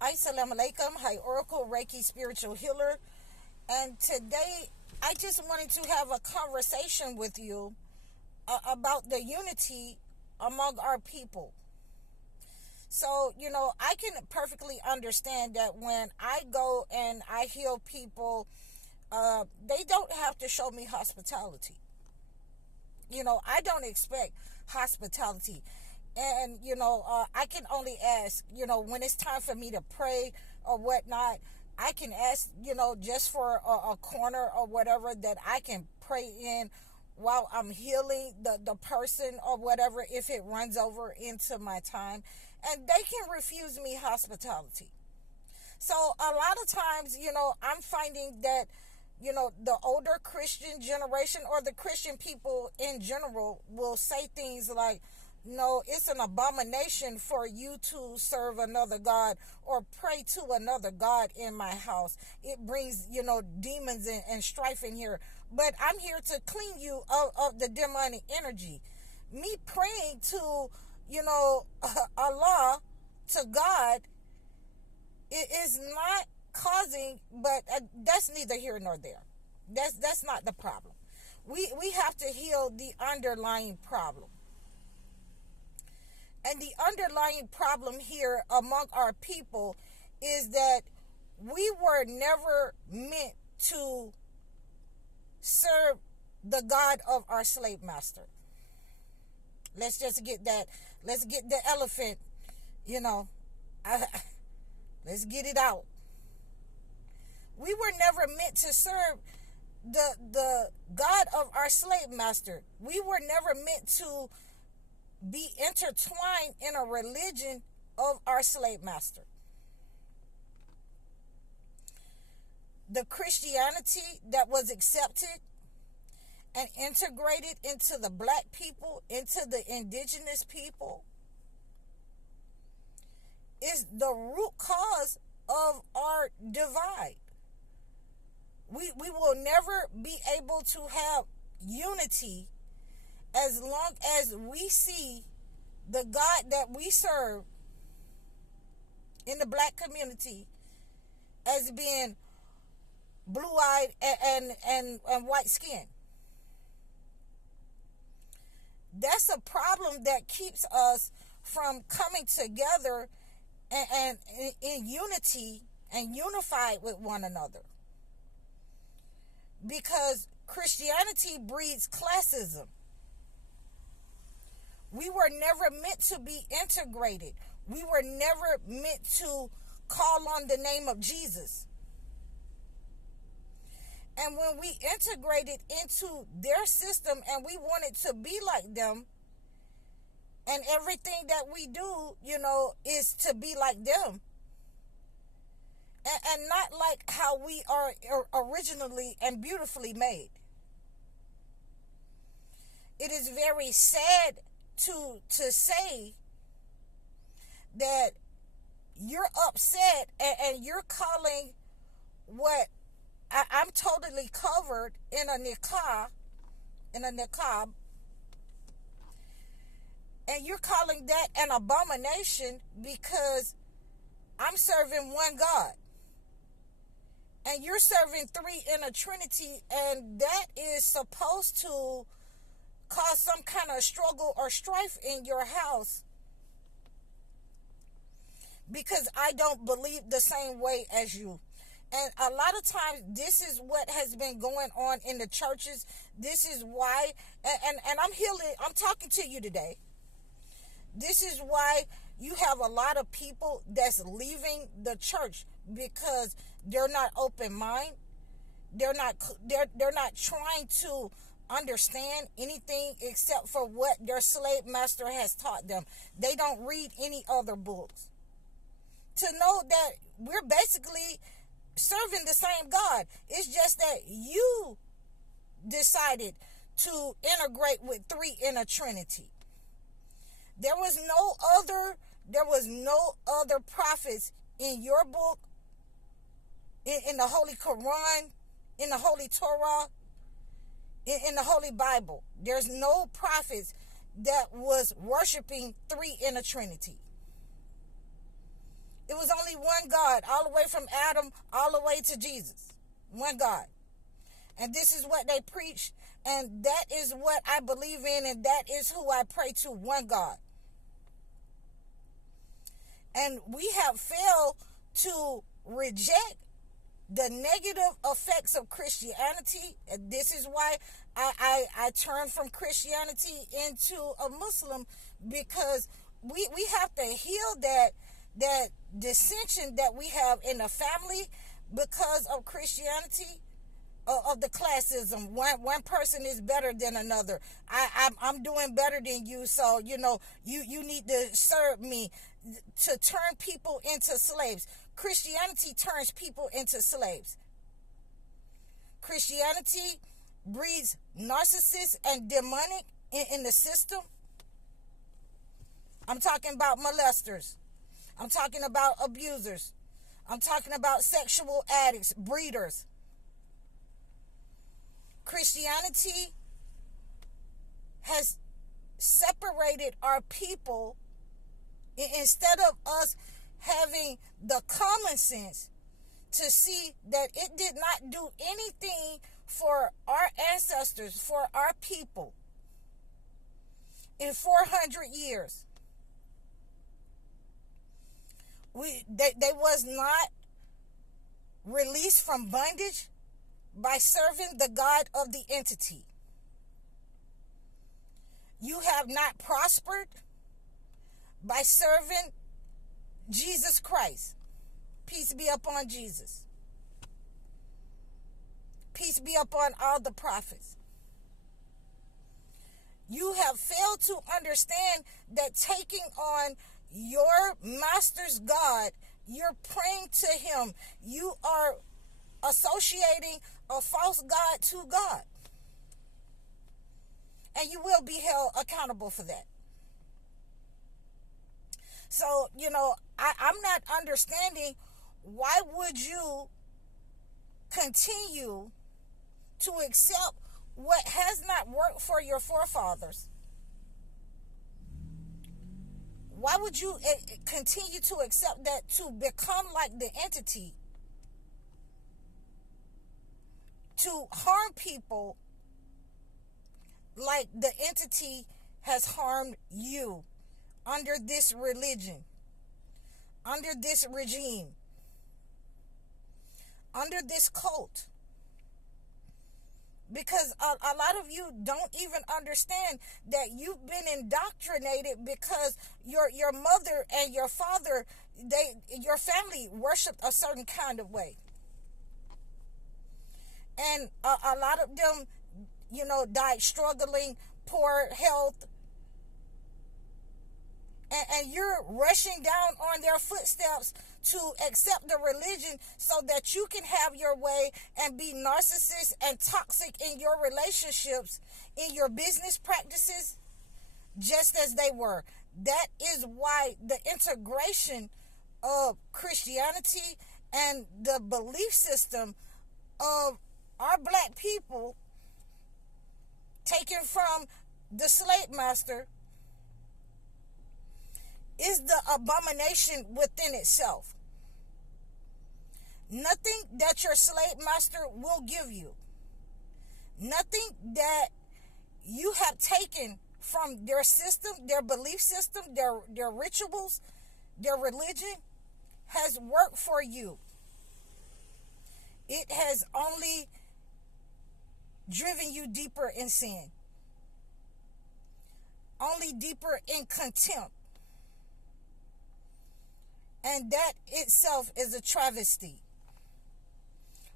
Assalamu alaikum. Hi, Oracle Reiki Spiritual Healer. And today I just wanted to have a conversation with you about the unity among our people. So, I can perfectly understand that when I go and I heal people, they don't have to show me hospitality. I don't expect hospitality. And, I can only ask, when it's time for me to pray or whatnot, I can ask, just for a corner or whatever that I can pray in while I'm healing the person or whatever, if it runs over into my time. And they can refuse me hospitality. So a lot of times, I'm finding that, the older Christian generation or the Christian people in general will say things like, no, it's an abomination for you to serve another God or pray to another God in my house. It brings, demons and strife in here. But I'm here to clean you of the demonic energy. Me praying to, Allah, to God, it is not causing, but that's neither here nor there. That's not the problem. We have to heal the underlying problem. And the underlying problem here among our people is that we were never meant to serve the God of our slave master. Let's just get that. Let's get the elephant, let's get it out. We were never meant to serve the God of our slave master. We were never meant to be intertwined in a religion of our slave master. The Christianity that was accepted and integrated into the black people, into the indigenous people, is the root cause of our divide. We will never be able to have unity as long as we see the God that we serve in the black community as being blue-eyed and white skin. That's a problem that keeps us from coming together and in unity and unified with one another. Because Christianity breeds classism. We were never meant to be integrated. We were never meant to call on the name of Jesus. And when we integrated into their system and we wanted to be like them, and everything that we do, is to be like them, and not like how we are originally and beautifully made. It is very sad to say that you're upset and you're calling what I'm totally covered in a niqab, and you're calling that an abomination because I'm serving one God. And you're serving three in a Trinity, and that is supposed to cause some kind of struggle or strife in your house because I don't believe the same way as you. And a lot of times, this is what has been going on in the churches. This is why, and I'm healing, I'm talking to you today. This is why you have a lot of people that's leaving the church because they're not open-minded. They're not trying to understand anything except for what their slave master has taught them. They don't read any other books to know that we're basically serving the same God. It's just that you decided to integrate with three in a Trinity. There was no other prophets in your book, in the Holy Quran, in the Holy Torah, in the Holy Bible. There's no prophets that was worshiping three in a Trinity. It was only one God, all the way from Adam, all the way to Jesus. One God. And this is what they preach, and that is what I believe in, and that is who I pray to, one God. And we have failed to reject the negative effects of Christianity. And this is why I turned from Christianity into a Muslim, because we have to heal that dissension that we have in the family because of Christianity, of the classism. One person is better than another. I'm doing better than you, so you need to serve me, to turn people into slaves. Christianity turns people into slaves. Christianity breeds narcissists and demonic in the system. I'm talking about molesters. I'm talking about abusers. I'm talking about sexual addicts, breeders. Christianity has separated our people. Instead of us having the common sense to see that it did not do anything for our ancestors, for our people in 400 years. They was not released from bondage by serving the God of the entity. You have not prospered by serving Jesus Christ. Peace be upon Jesus. Peace be upon all the prophets. You have failed to understand that taking on your master's God, you're praying to him. You are associating a false God to God. And you will be held accountable for that. So, I'm not understanding, why would you continue to accept what has not worked for your forefathers? Why would you continue to accept that, to become like the entity, to harm people like the entity has harmed you under this religion, under this regime, under this cult? Because a lot of you don't even understand that you've been indoctrinated, because your mother and your father, your family worshiped a certain kind of way. And a lot of them, died struggling, poor health. And you're rushing down on their footsteps to accept the religion so that you can have your way and be narcissist and toxic in your relationships, in your business practices, just as they were. That is why the integration of Christianity and the belief system of our black people, taken from the slave master, is the abomination within itself. Nothing that your slave master will give you, nothing that you have taken from their system, their belief system, their rituals, their religion, has worked for you. It has only driven you deeper in sin, only deeper in contempt. And that itself is a travesty.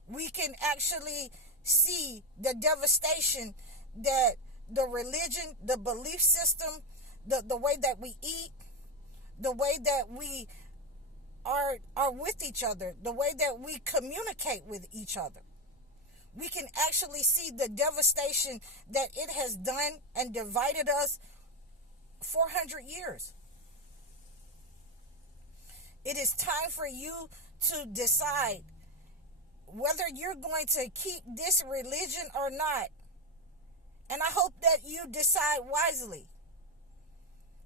We can actually see the devastation that the religion, the belief system, the way that we eat, the way that we are with each other, the way that we communicate with each other. We can actually see the devastation that it has done and divided us 400 years. It is time for you to decide whether you're going to keep this religion or not. And I hope that you decide wisely.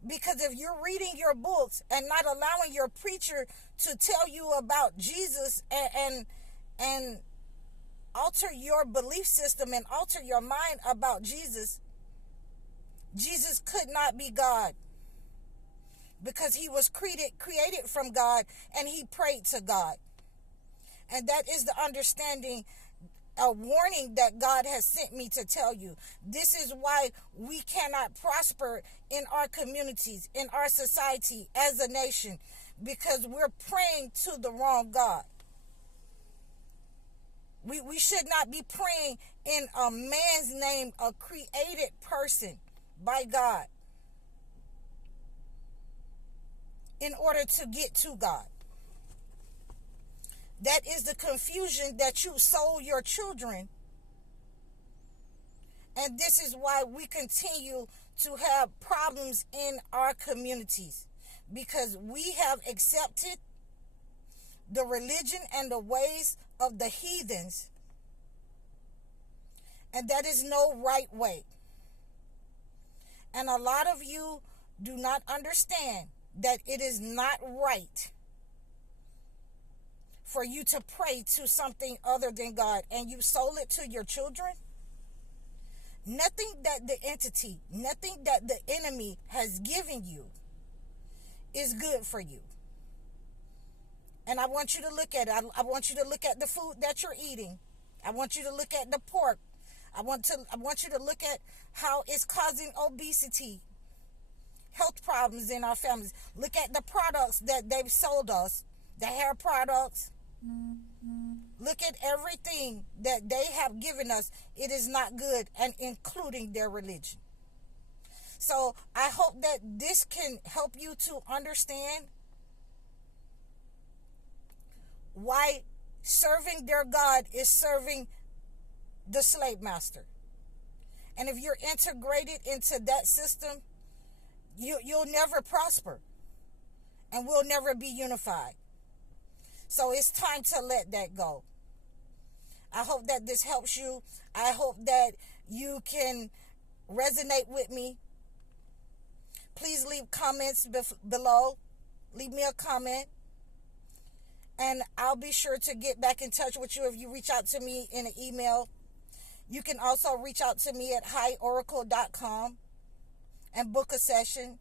Because if you're reading your books and not allowing your preacher to tell you about Jesus and alter your belief system and alter your mind about Jesus. Jesus could not be God, because he was created from God, and he prayed to God. And that is the understanding, a warning that God has sent me to tell you. This is why we cannot prosper in our communities, in our society, as a nation, because we're praying to the wrong God. We should not be praying in a man's name, a created person by God, in order to get to God. That is the confusion that you sold your children. And this is why we continue to have problems in our communities, because we have accepted the religion and the ways of the heathens, and that is no right way. And a lot of you do not understand that it is not right for you to pray to something other than God, and you sold it to your children. Nothing that the entity, nothing that the enemy has given you is good for you. And I want you to look at it. I want you to look at the food that you're eating. I want you to look at the pork. I want you to look at how it's causing obesity, health problems in our families. Look at the products that they've sold us, the hair products. Look at everything that they have given us. It is not good, and including their religion. So I hope that this can help you to understand why serving their God is serving the slave master. And if you're integrated into that system, you'll never prosper, and we'll never be unified. So it's time to let that go. I hope that this helps you. I hope that you can resonate with me. Please leave comments below. Leave me a comment, and I'll be sure to get back in touch with you if you reach out to me in an email. You can also reach out to me at highoracle.com and book a session.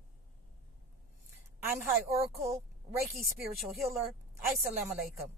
I'm High Oracle, Reiki spiritual healer. Assalamu alaikum.